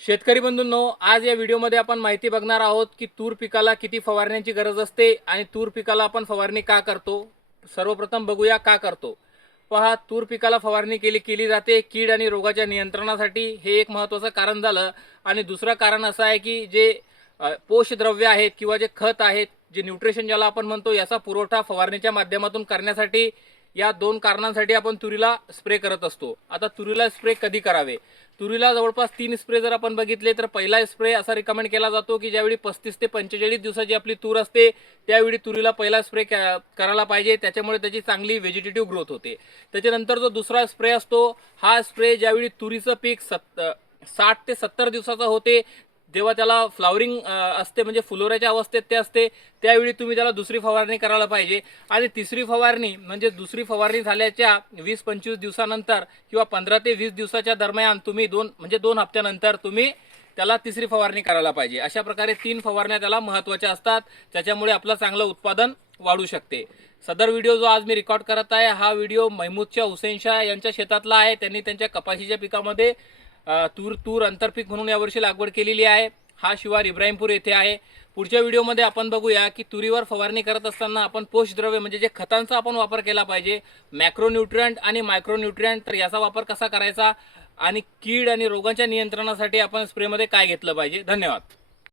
शेतकरी बंधूंनो आज या व्हिडिओमध्ये आपण माहिती बघणार आहोत की तूर पिकाला किती फवारण्यांची गरज असते आणि तूर पिकाला आपण फवारणी का करतो? सर्वप्रथम बघूया का करतो. पहा तूर पिकाला फवारणी केली केली जाते. कीड आणि रोगाच्या नियंत्रणासाठी हे एक महत्त्वाचं कारण झालं. आणि दुसरं कारण असं आहे की जे पोषद्रव्य आहेत किंवा जे खत आहेत जे न्यूट्रिशन ज्याला आपण म्हणतो याचा पुरवठा फवारणीच्या माध्यमातून करण्यासाठी या दोन कारणांसाठी आपण तुरीला स्प्रे करत असतो. आता तुरीला स्प्रे कधी करावे? तुरीला जवळपास तीन स्प्रे जर आपण बघितले तर पहिला स्प्रे असा रिकमेंड केला जातो की ज्यावेळी पस्तीस ते पंचेचाळीस दिवसाची आपली तूर असते त्यावेळी तुरीला पहिला स्प्रे करायला पाहिजे. त्याच्यामुळे त्याची चांगली व्हेजिटेटिव्ह ग्रोथ होते. त्याच्यानंतर जो दुसरा स्प्रे असतो हा स्प्रे ज्यावेळी तुरीचं पीक सत साठ ते सत्तर दिवसाचा होते जेव्हा त्याला फ्लावरिंग असते म्हणजे फुलोऱ्याच्या अवस्थेत ते असते त्यावेळी तुम्ही त्याला दुसरी फवारणी करायला पाहिजे. आणि तिसरी फवारणी म्हणजे दुसरी फवारणी झाल्याच्या वीस पंचवीस दिवसानंतर किंवा पंधरा ते वीस दिवसाच्या दरम्यान तुम्ही दोन म्हणजे दोन हप्त्यानंतर तुम्ही त्याला तिसरी फवारणी करायला पाहिजे. अशा प्रकारे तीन फवारण्या त्याला महत्त्वाच्या असतात त्याच्यामुळे आपलं चांगलं उत्पादन वाढू शकते. सदर व्हिडिओ जो आज मी रेकॉर्ड करत आहे हा व्हिडिओ महमूदच्या हुसेन शाह यांच्या शेतातला आहे. त्यांनी त्यांच्या कपाशीच्या पिकामध्ये तूर तूर आंतरपीक म्हणून यावर्षी लागवड केलेली आहे. हा शिवार इब्राहिमपूर येथे आहे. पुढच्या व्हिडिओमध्ये आपण बघूया की तुरीवर फवारणी करत असताना आपण पोषद्रव्य म्हणजे जे खतांचा आपण वापर केला पाहिजे मॅक्रोन्यूट्रियंट आणि मायक्रोन्यूट्रियंट तर याचा वापर कसा करायचा आणि कीड आणि रोगांच्या नियंत्रणासाठी आपण स्प्रेमध्ये काय घेतलं पाहिजे? धन्यवाद.